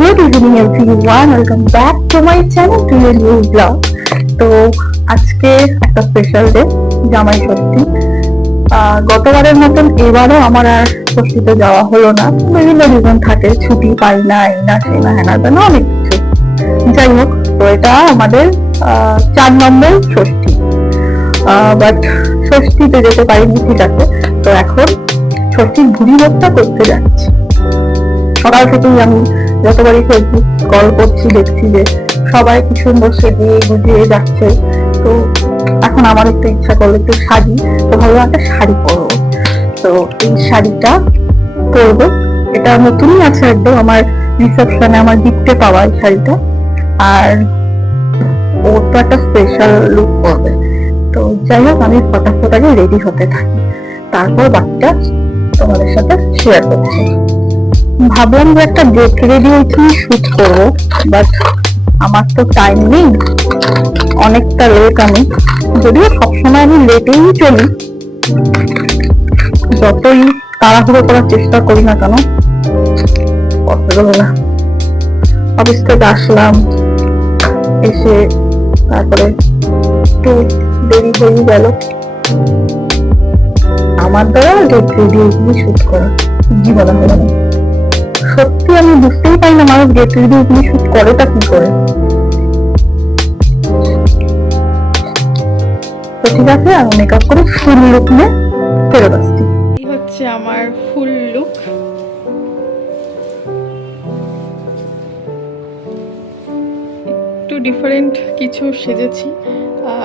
Good evening everyone, welcome back to my channel to a new vlog. তো আজকে একটা special day, জামাই ষষ্ঠী। গতবারের মতন এবারও আমার আর ষষ্ঠীতে যাওয়া হলো না, বিভিন্ন রিজন থাকে, ছুটি পাই না, এই না সেই না হ্যানা তেনা অনেক কিছু। যাই হোক, তো এটা আমাদের 4 নম্বর ষষ্ঠী, বাট ষষ্ঠীতে যেতে পারিনি, ঠিক আছে। তো এখন ষষ্ঠীর ভুড়ি ভোগটা করতে যাচ্ছি। সকাল থেকেই আমি যতবারই ফেসবুক কল করছি, দেখছি যে সবাই কি সুন্দর সেজিয়ে গুজিয়ে যাচ্ছে। তো এখন আমার একটু ইচ্ছা করলো একটু শাড়ি, তো ভাবলাম একটা শাড়ি পরবো। তো এই শাড়িটা পরবো, এটা নতুনই আছে একদম, আমার রিসেপশনে আমার গিফটে পাওয়া এই শাড়িটা। আর ও তো একটা স্পেশাল লুক করবে। তো যাই হোক, আমি ফটাফট আগে রেডি হতে থাকি, তারপর বাকিটা তোমাদের সাথে শেয়ার করছি। ভাবলাম যে একটা গেট রেডি ওইখানে শুট করবো, বাট আমার তো টাইম নেই, অনেকটা লেট। আমি যদিও সবসময় আমি লেটেই চলি, যতই তাড়াহুড়ো করার চেষ্টা করি না কেন পসিবল না। অফিস থেকে আসলাম, এসে তারপরে একটু দেরি হয়ে গেল। আমার দ্বারা গেট রেডি ওইখানে শুট করা জীবনে হলো না। সত্যি আমি বুঝতেই পারি না মানুষ গেট রেডি ওইখানে শুট করেটা কি করে। তো ঠিক আছে, আমি মেকআপ করে ফুল লুক নিয়ে ফেরত আসছি। এই হচ্ছে আমার ফুল লুক। একটু ডিফারেন্ট কিছু সেজেছি।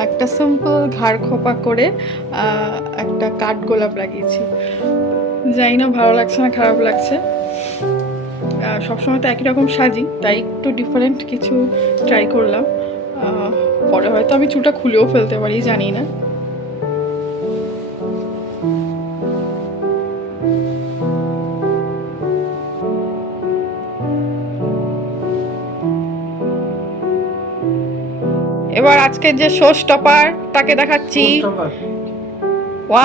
একটা সিম্পল ঘাড় খোপা করে একটা কাঠ গোলাপ লাগিয়েছি। জানি না ভালো লাগছে না খারাপ লাগছে, সবসময় তো একই রকম সাজি, তাই একটু ডিফারেন্ট কিছু ট্রাই করলাম। পরে হয়তো আমি চুলটা খুলেও ফেলতে পারি, জানি না। এবার আজকের যে শো স্টপার তাকে দেখাচ্ছি।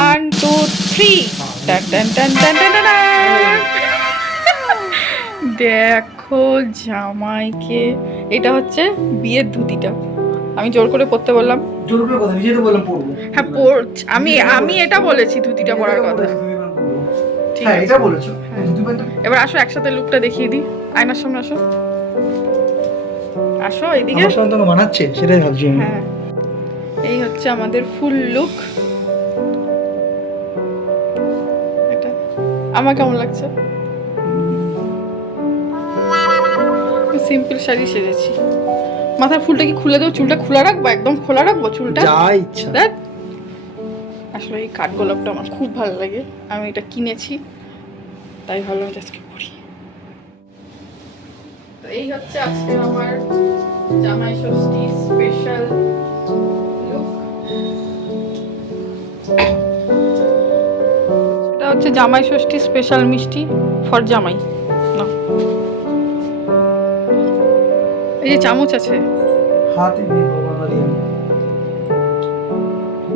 1 2 3 টান টান টান টান টান টান। দেখো জামাইকে, এটা হচ্ছে বিয়ের ধুতিটা। আমি জোর করে পরতে বললাম। জোর করে কথা, নিজে তো বললাম পরবো। হ্যাঁ, আমি এটা বলেছি ধুতিটা পরার কথা। ঠিক হ্যাঁ, আছে, এটা বলেছো। এবার আসো একসাথে লুকটা দেখিয়ে দিই। আয়নার সামনে আসো, আসো এদিকে। আমার সঙ্গে তোমাকে মানাচ্ছে সেটাই ভাবছি আমি। হ্যাঁ, এই হচ্ছে আমাদের ফুল লুক। এটা আমার কেমন লাগছে? সিম্পল শাড়ি সেজেছি। মাথার ফুলটা কি খুলে দেবো? চুলটা খোলা রাখবো, একদম খোলা রাখবো চুলটা, যা ইচ্ছা। দেখ। আসলে এই কাঠগোলাপটা আমার খুব ভালো লাগে, আমি এটা কিনেছি, তাই ভাবলাম আজকে পরি। তো এই হচ্ছে আজকে আমার জামাই ষষ্ঠী স্পেশাল লুক। এটা হচ্ছে জামাই ষষ্ঠী স্পেশাল মিষ্টি ফর জামাই। না, এই যে চামচ আছে, হাতে দিয়ে বাবা দিয়ে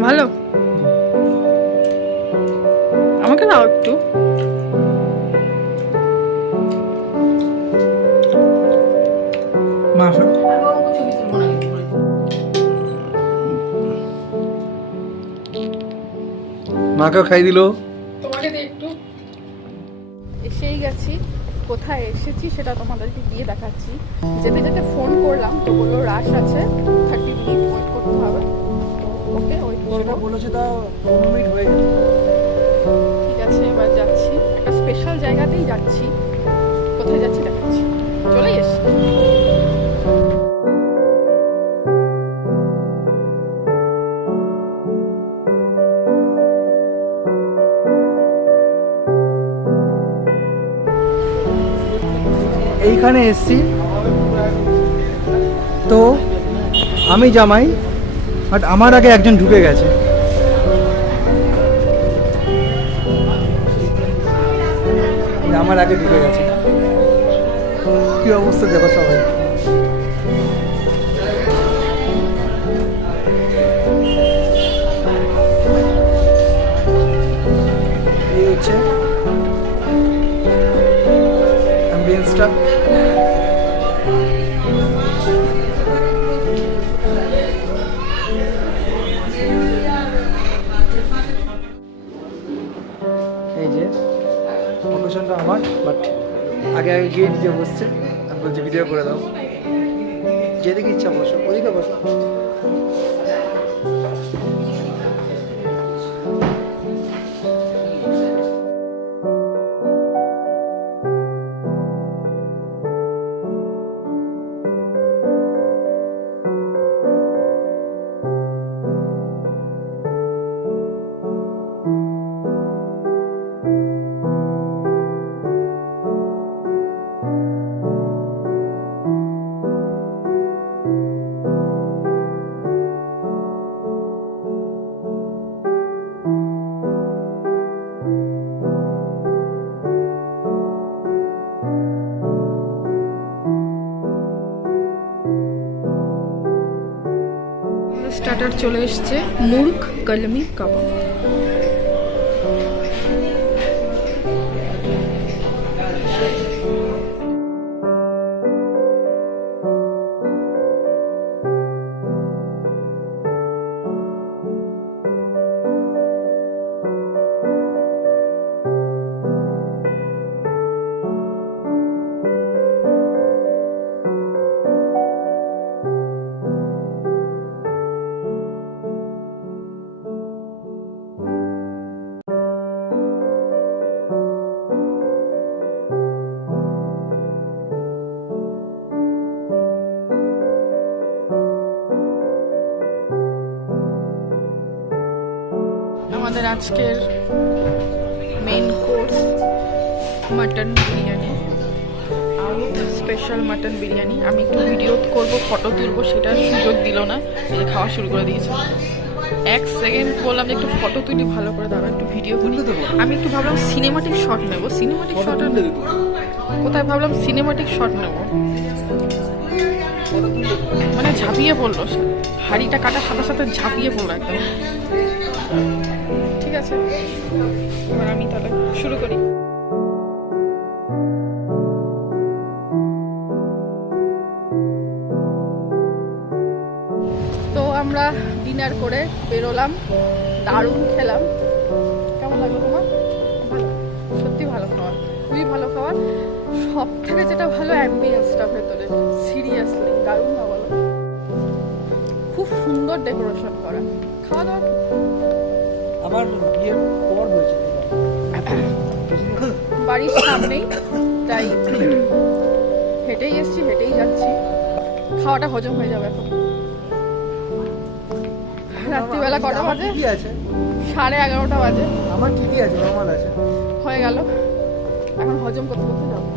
ভালো। আমাকে দাও একটু। মাসা মাকে খাই দিল। তোমাকে দিয়ে একটু। এসেই গেছি, কোথায় এসেছি সেটা তোমাদেরকে গিয়ে দেখাচ্ছি। যেতে যেতে ফোন করলাম, তো বললো রাশ আছে, 30 মিনিট ওয়েট করতে হবে। তো ওকে ওয়েট করবো। বলেছে তা 15 মিনিট হয়ে গেছে। ঠিক আছে, এবার যাচ্ছি, একটা স্পেশাল জায়গাতেই যাচ্ছি। কোথায় যাচ্ছি দেখাচ্ছি, চলেই এসছি। এইখানে এসছি তো আমি জামাই, বাট আমার আগে একজন ঢুকে গেছে। আমার আগে ঢুকে গেছে, কি অবস্থা দেখো সবাই। এই হচ্ছে অ্যাম্বিয়েন্সটা। এই যে লোকেশনটা আমার, বাট আগে আগে গিয়ে নিজে বসছে, আমি বলছি ভিডিও করে দাও। যেদিকে ইচ্ছা বসো, ওদিকে বসো। স্টার্টার চলে এসছে, মুর্গ কলমি কাবাব। আমাদের আজকের main course mutton biryani, special mutton biryani. আমি একটু ভিডিও করব, ফটো তুলবো, সেটার সুযোগ দিল না, এই খাওয়া শুরু করে দিয়েছে। এক সেকেন্ড বললাম যে একটু ফটো তুলি, ভালো করে দাঁড়া, একটু ভিডিও করি। আমি একটু ভাবলাম সিনেমাটিক শট নেব, সিনেমাটিক শট কোথায়, ভাবলাম সিনেমাটিক শট নেব, মানে ঝাঁপিয়ে পড়লো, হাঁড়িটা কাটার সাথে সাথে ঝাঁপিয়ে পড়লো একদম। ঠিক আছে, এবার আমি তাহলে শুরু করি। তো আমরা ডিনার করে বেরোলাম, দারুণ খেলাম। কেমন লাগলো তোমার? ভালো, সত্যি ভালো খাবার, খুবই ভালো খাবার। সব থেকে যেটা ভালো অ্যাম্বিয়েন্সটা ভেতরে, সিরিয়াসলি দারুণ না বলো? খুব সুন্দর ডেকোরেশন করা। খাওয়া দাওয়া আমার বিয়ের পর হয়েছে বাড়ির সামনেই, তাই হেঁটেই এসছি, হেঁটেই যাচ্ছি। খাওয়াটা হজম হয়ে যাবে এখন। রাত্রিবেলা কটা বাজে? কি আছে? 11:30 বাজে। আমার ঠিকই আছে, নর্মাল আছে। হয়ে গেল, এখন হজম করতে করতে যাবো।